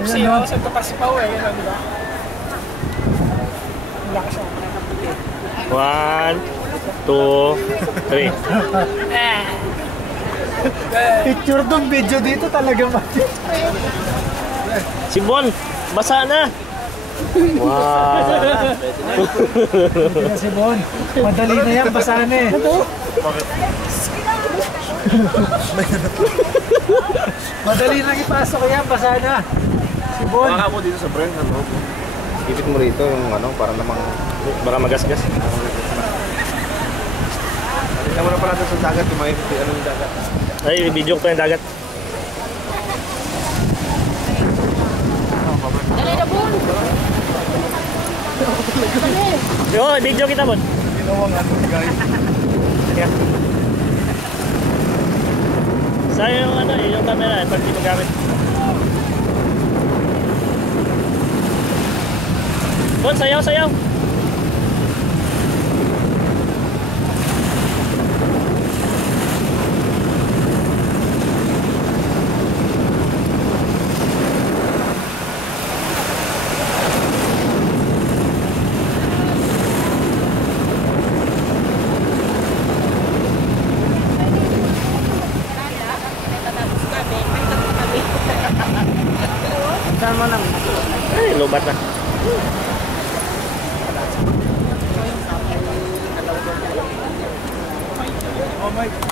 KFC, no? Sa Tapasipaw eh, gano'n, di ba? Lakas ako. 1, 2, 3. Picture dong video dito talaga mati. Si Bon, basa na. Wow. Hindi na si Bon. Madali na yan, basa na eh. Madali na ipasok yan, basa na. Si Bon. Baka mo dito sa brand, ano? Ipit mo rito yung ano, para namang... Baka magasgas. Tingnan mo na pala sa dagat, yung mga ano yung dagat. Ay, video ko pa yung dagat. Dali na, Bon. Yo, video kita, Bon. Ginawang ano, guys. Yeah. Sayang yung ano, yung camera, pag di magamit. Bon, sayaw, sayaw. Sama lang. Ay, lobat na. Oh my